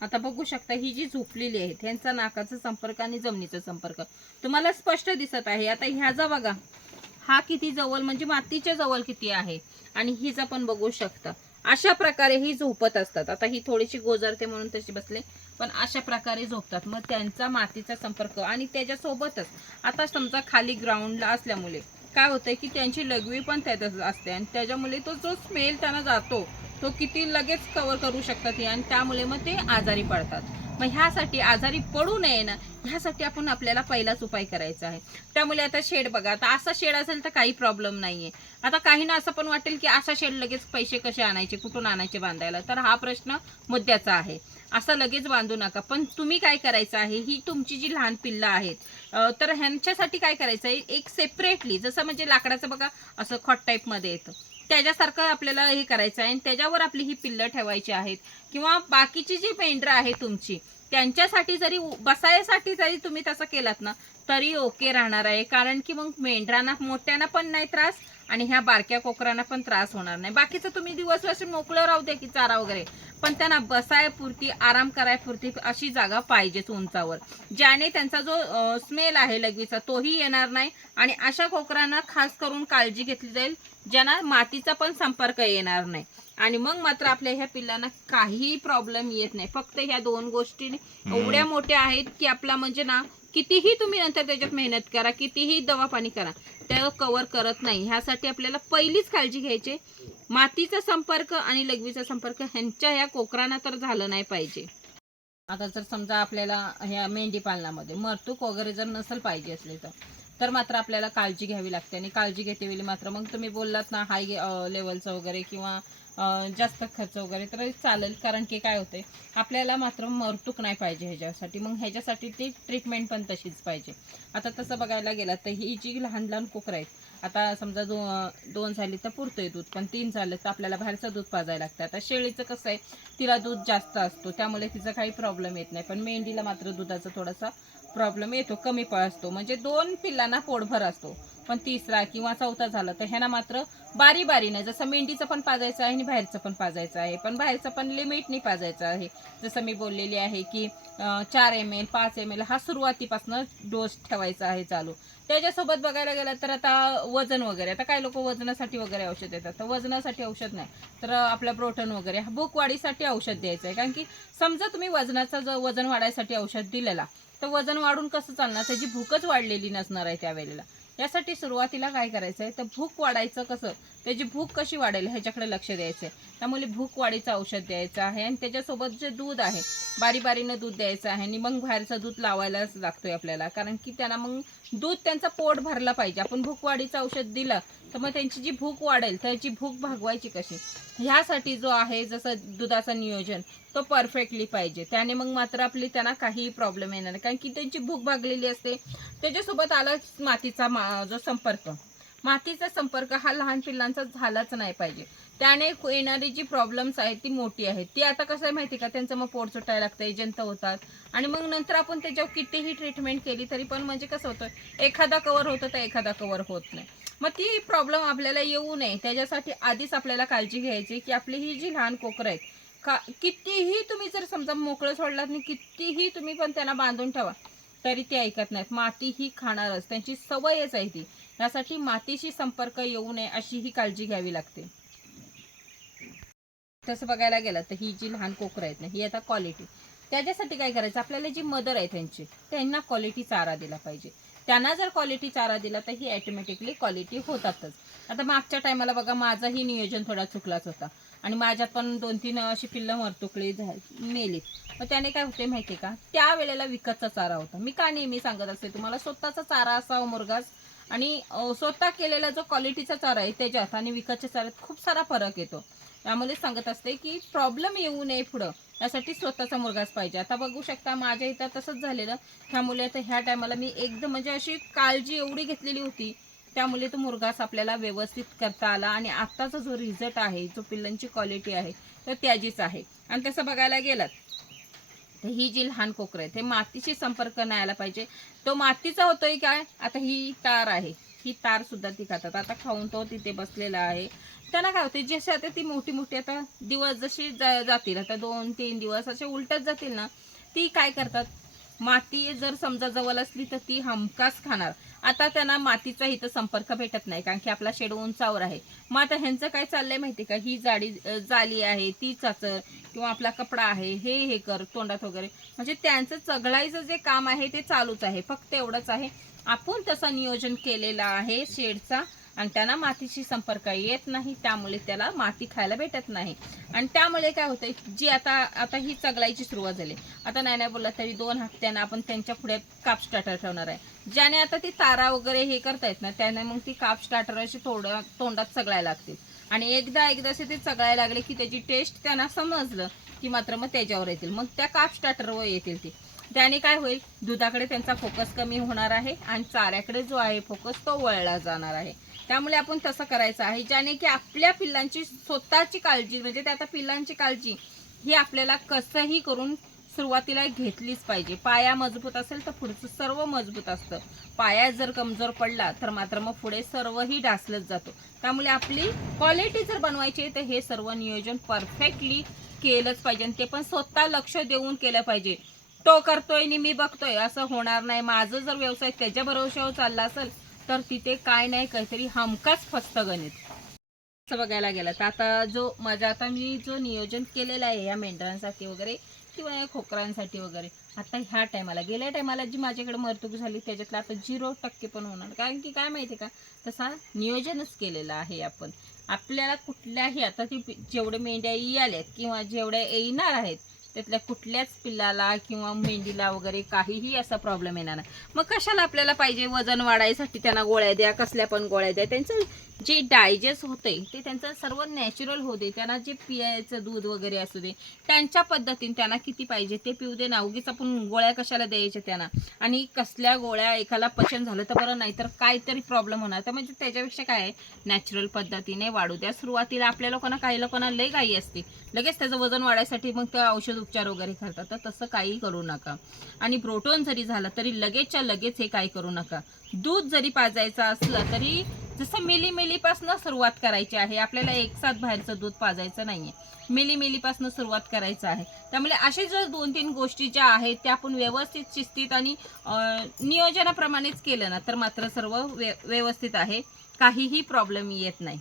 आता बघू शकता ही जी झोपलेली आहे त्यांचा नाकाचा संपर्क आणि जमिनीचा संपर्क तुम्हाला स्पष्ट दिसत आहे. आता ह्याचा बघा हा किती जवळ म्हणजे मातीच्या जवळ किती आहे? आणि हिचा पण बघू शकता. अशा प्रकारे ही झोपत असतात. आता ही थोडीशी गोजरते म्हणून तशी बसले पण अशा प्रकारे झोपतात. मग त्यांचा मातीचा संपर्क आणि त्याच्यासोबतच आता समजा खाली ग्राउंडला असल्यामुळे काय होतंय की त्यांची लघवी पण त्यातच असते आणि त्याच्यामुळे तो जो स्मेल त्यांना जातो तो किती लगेच कवर करू शकतात आणि त्यामुळे मग ते आजारी पडतात. मग ह्यासाठी आजारी पडू नये ना ह्यासाठी आपण आपल्याला पहिलाच उपाय करायचा आहे. त्यामुळे आता शेड बघा आता असा शेड असेल तर काही प्रॉब्लेम नाही आहे आता काहींना असं पण वाटेल की असा शेड लगेच पैसे कसे आणायचे कुठून आणायचे बांधायला? तर हा प्रश्न मुद्द्याचा आहे. असं लगेच बांधू नका. पण तुम्ही काय करायचं आहे ही तुमची जी लहान पिल्लं आहेत तर ह्यांच्यासाठी काय करायचं आहे एक सेपरेटली जसं म्हणजे लाकडाचं बघा असं खॉट टाईपमध्ये येतं. त्याच्यासारखं आपल्याला हे करायचं आहे आणि त्याच्यावर आपली ही पिल्लं ठेवायची आहेत. किंवा बाकीची जी मेंढरं आहे तुमची त्यांच्यासाठी जरी बसायसाठी जरी तुम्ही तसं केलात ना तरी ओके राहणार आहे. कारण की मग मेंढरांना मोठ्यांना पण नाही त्रास आणि ह्या बारक्या कोकरांना पण त्रास होणार नाही. बाकीचं तुम्ही दिवसभर मोकळं राहू द्या की चारा वगैरे. पण त्यांना बसायपुरती आराम करायपुरती अशी जागा पाहिजेच उंचावर. ज्याने त्यांचा जो स्मेल आहे लघवीचा तोही येणार नाही. आणि अशा कोकरांना खास करून काळजी घेतली जाईल. ज्यांना मातीचा पण संपर्क येणार नाही. आणि मग मात्र आपल्या ह्या पिल्लांना काहीही प्रॉब्लेम येत नाही. फक्त ह्या दोन गोष्टी एवढ्या मोठ्या आहेत की आपला म्हणजे ना कितीही तुम्ही नंतर त्याच्यात मेहनत करा कितीही दवा पाणी करा त्या कव्हर करत नाही. ह्यासाठी आपल्याला पहिलीच काळजी घ्यायची. मातीचा संपर्क आणि लघवीचा संपर्क ह्यांच्या ह्या कोकरांना तर झालं नाही पाहिजे. आता जर समजा आपल्याला ह्या मेंढी पालनामध्ये मरतूक वगैरे जर नसेल पाहिजे असले तर? तर मात्र आपल्याला काळजी घ्यावी लागते आणि काळजी घेते वेळी मात्र. मग तुम्ही बोललात ना हाय लेवलचं वगैरे किंवा जास्त खर्च वगैरे तर चालेल. कारण की काय होते आपल्याला मात्र मरतूक नाही पाहिजे ह्याच्यासाठी. मग ह्याच्यासाठी ती ट्रीटमेंट पण तशीच पाहिजे. आता तसं बघायला गेलं तर ही जी लहान लहान कोकरं आहेत आता समजा दो दोन झाली तर पुरतोय दूध पण तीन झालं तर आपल्याला बाहेरचं दूध पाजायला लागतं. आता शेळीचं कसं आहे तिला दूध जास्त असतो त्यामुळे तिचा काही प्रॉब्लेम येत नाही. पण मेंढीला मात्र दुधाचा थोडासा प्रॉब्लेम येतो कमी पळ असतो म्हणजे दोन पिल्लांना पोटभर असतो. पण तिसरा किंवा चौथा झाला तर ह्यांना मात्र बारी बारीनं जसं मेंढीचं पण पाजायचं आहे आणि बाहेरचं पण पाजायचं आहे. पण बाहेरचं पण लिमिटने पाजायचं आहे. जसं मी बोललेली आहे की चार एम एल पाच एम एल हा सुरुवातीपासून डोस ठेवायचा आहे चालू. त्याच्यासोबत बघायला गेलं तर आता वजन वगैरे आता काही लोक वजनासाठी वगैरे औषध देतात. तर वजनासाठी औषध नाही तर आपलं प्रोटीन वगैरे भूक वाढीसाठी औषध द्यायचं आहे. कारण की समजा तुम्ही वजनाचं जर वजन वाढायसाठी औषध दिलेला तर वजन वाढून कसं चालणार? त्याची भूकच वाढलेली नसणार आहे त्यावेळेला. यासाठी सुरुवातीला काय करायचं आहे तर भूक वाढायचं कसं? त्याची भूक कशी वाढेल ह्याच्याकडे लक्ष द्यायचं आहे त्यामुळे भूक वाढीचं औषध द्यायचं आहे आणि त्याच्यासोबत जे दूध आहे बारी बारीनं दूध द्यायचं आहे आणि मग बाहेरचं दूध लावायलाच लागतोय आपल्याला. कारण की त्यांना मग दूध त्यांचं पोट भरलं पाहिजे. आपण भूकवाढीचं औषध दिलं तर मग त्यांची जी भूक वाढेल त्याची भूक भागवायची कशी? ह्यासाठी जो आहे जसं दुधाचं नियोजन तो परफेक्टली पाहिजे. त्याने मग मात्र आपली त्यांना काही प्रॉब्लेम येणार नाही. कारण की त्यांची भूक भागलेली असते. त्याच्यासोबत आला मातीचा मा- जो संपर्क. मातीचा संपर्क हा लहान पिल्लांचा झालाच नाही पाहिजे. त्याने येणारी जी प्रॉब्लेम्स आहेत ती मोठी आहेत. ती आता कसं आहे माहिती का? त्यांचं मग पोट सुटायला लागतं एजंत होतात. आणि मग नंतर आपण त्याच्यावर कितीही ट्रीटमेंट केली तरी पण म्हणजे कसं होतं? एखादा कवर होतं तर एखादा कवर होत नाही. मग ती प्रॉब्लेम आपल्याला येऊ नये. त्याच्यासाठी आधीच आपल्याला काळजी घ्यायची की आपली ही जी लहान कोकरं आहेत का कितीही तुम्ही जर समजा मोकळं सोडलात आणि कितीही तुम्ही पण त्यांना बांधून ठेवा तरी ते ऐकत नाहीत. माती ही खाणारच. त्यांची सवयच आहे ती. यासाठी मातीशी संपर्क येऊ नये अशी ही काळजी घ्यावी लागते. तसं बघायला गेलं तर ही जी लहान कोकरं आहेत ना ही आता क्वालिटी त्याच्यासाठी काय करायचं? आपल्याला जी मदर आहे त्यांची त्यांना क्वालिटी चारा दिला पाहिजे. त्यांना जर क्वालिटी चारा दिला तर ही ॲटोमॅटिकली क्वालिटी होतातच. आता मागच्या टायमाला बघा माझंही नियोजन थोडा चुकलाच होता. आणि माझ्यात पण दोन तीन अशी पिल्लं मरतुकली झाली मेली. मग त्याने काय होते माहिती का? त्या वेळेला विकतचा चारा होता. मी का नेहमी सांगत असते तुम्हाला स्वतःचा चारा असावा मुरगास. आणि स्वतः केलेला जो क्वालिटीचा चारा आहे त्याच्यात आणि विकतच्या चाऱ्यात खूप सारा फरक येतो. त्यामुळे सांगत असते की प्रॉब्लेम येऊ नये पुढं. त्यासाठी स्वतःचा मुलगाच पाहिजे. आता बघू शकता माझ्या इथं तसंच झालेलं. त्यामुळे आता ह्या टायमाला मी एकदम म्हणजे अशी काळजी एवढी घेतलेली होती. त्यामुळे तो मुरगास आपल्याला व्यवस्थित करता आला. आणि आत्ताचा जो रिझल्ट आहे जो पिल्लांची क्वालिटी आहे तर त्याचीच आहे. आणि तसं बघायला गेलं तर ही जी लहान कोकरं आहे ते मातीशी संपर्क नाही आला पाहिजे. तो मातीचा होतोय काय? आता ही तार आहे. ही तार सुद्धा ती खातात. आता खाऊन तो तिथे बसलेला आहे. त्यांना काय होते जसे आता ती मोठी मोठी आता दिवस जशी जातील आता दोन तीन दिवस असे उलटत जातील ना ती काय करतात? माती जर समजा जवळ असली तर ती हमखास खाणार. आता त्यांना मातीचा इथं संपर्क भेटत नाही कारण की आपला शेड उंचावर आहे. मग आता ह्यांचं काय चाललंय माहिती का? ही जाडी जाली आहे ती चाचर किंवा आपला कपडा आहे हे हे कर तोंडात वगैरे. म्हणजे त्यांचं चघळायचं जे काम आहे ते चालूच आहे फक्त एवढंच आहे. आपण तसं नियोजन केलेलं आहे शेडचा. आणि त्यांना मातीशी संपर्क येत नाही त्यामुळे त्याला माती खायला भेटत नाही. आणि त्यामुळे काय होतंय जी आता आता ही चगलायची सुरुवात झाली. आता नाही नाही बोलला तरी दोन हप्त्यानं आपण त्यांच्या पुढे काप स्टार्टर ठेवणार आहे. ज्याने आता ती तारा वगैरे हे करतायत ना त्याने मग ती काप स्टार्टर अशी थोडं तोंडात चगळायला लागतील. आणि एकदा एकदा असे ते चगळायला लागले की त्याची टेस्ट त्यांना समजलं की मात्र मग त्याच्यावर येतील. मग त्या काप स्टार्टरवर येतील ती. त्याने काय होईल? दुधाकडे त्यांचा फोकस कमी होणार आहे आणि चाऱ्याकडे जो आहे फोकस तो वळला जाणार आहे. त्यामुळे आपण तसं करायचं आहे ज्याने की आपल्या पिल्लांची स्वतःची काळजी म्हणजे त्या आता पिल्लांची काळजी ही आपल्याला कसंही करून सुरुवातीला घेतलीच पाहिजे. पाया मजबूत असेल तर पुढचं सर्व मजबूत असतं. पाया जर कमजोर पडला तर मात्र मग पुढे सर्वही डासलंच जातो. त्यामुळे आपली क्वालिटी जर बनवायची आहे तर हे सर्व नियोजन परफेक्टली केलंच पाहिजे. आणि ते पण स्वतः लक्ष देऊन केलं पाहिजे. तो करतोय आणि मी बघतोय असं होणार नाही. माझं जर व्यवसाय त्याच्या भरोश्यावर चालला असेल तर तिथे काय नाही काहीतरी हमखास फसतं गणित. असं बघायला गेलं तर आता जो माझा आता मी जो नियोजन केलेला आहे या मेंढरांसाठी वगैरे किंवा या खोकरांसाठी वगैरे आता ह्या टायमाला गेल्या टायमाला जी माझ्याकडे मरतूक झाली त्याच्यातलं आता झिरो टक्के पण होणार. कारण की काय माहिती का? तसा नियोजनच केलेला आहे आपण. आपल्याला कुठल्याही आता ती जेवढे मेंढ्या याल्यात किंवा जेवढ्या येणार आहेत त्यातल्या कुठल्याच पिल्लाला किंवा मेंढीला वगैरे काहीही असा प्रॉब्लेम येणार नाही. मग कशाला आपल्याला पाहिजे वजन वाढायसाठी त्यांना गोळ्या द्या कसल्या पण गोळ्या द्या. त्यांचं जे डायजेस्ट होते ते त्यांचं सर्व नॅचरल होते त्यांना जे पियायचं दूध वगैरे असू दे त्यांच्या पद्धतीने त्यांना किती पाहिजे ते पिऊ दे ना. उगीच आपण गोळ्या कशाला द्यायच्या त्यांना? आणि कसल्या गोळ्या एकाला पचन झालं तर बरं नाही तर काहीतरी प्रॉब्लेम होणार. तर म्हणजे त्याच्यापेक्षा काय आहे? नॅचरल पद्धतीने वाढू द्या. सुरुवातीला आपल्या लोकांना काही लोकांना लय गाई असते. लगेच त्याचं वजन वाढायसाठी मग ते औषध उपचार वगैरे करतात तर तसं काही करू नका. आणि प्रोटोन जरी झालं तरी लगेचच्या लगेच हे काय करू नका. दूध जरी पाजायचं असलं तरी जसं मिली मिलीपासनं सुरुवात करायची आहे. आपल्याला एक साथ बाहेरचं दूध पाजायचं नाहीये. मिली मिलीपासनं सुरुवात करायचं आहे. त्यामुळे असे जर दोन तीन गोष्टी ज्या आहेत त्या आपण व्यवस्थित शिस्तीत आणि नियोजनाप्रमाणेच केलं ना तर मात्र सर्व व्य- व्यवस्थित आहे. काहीही प्रॉब्लेम येत नाही.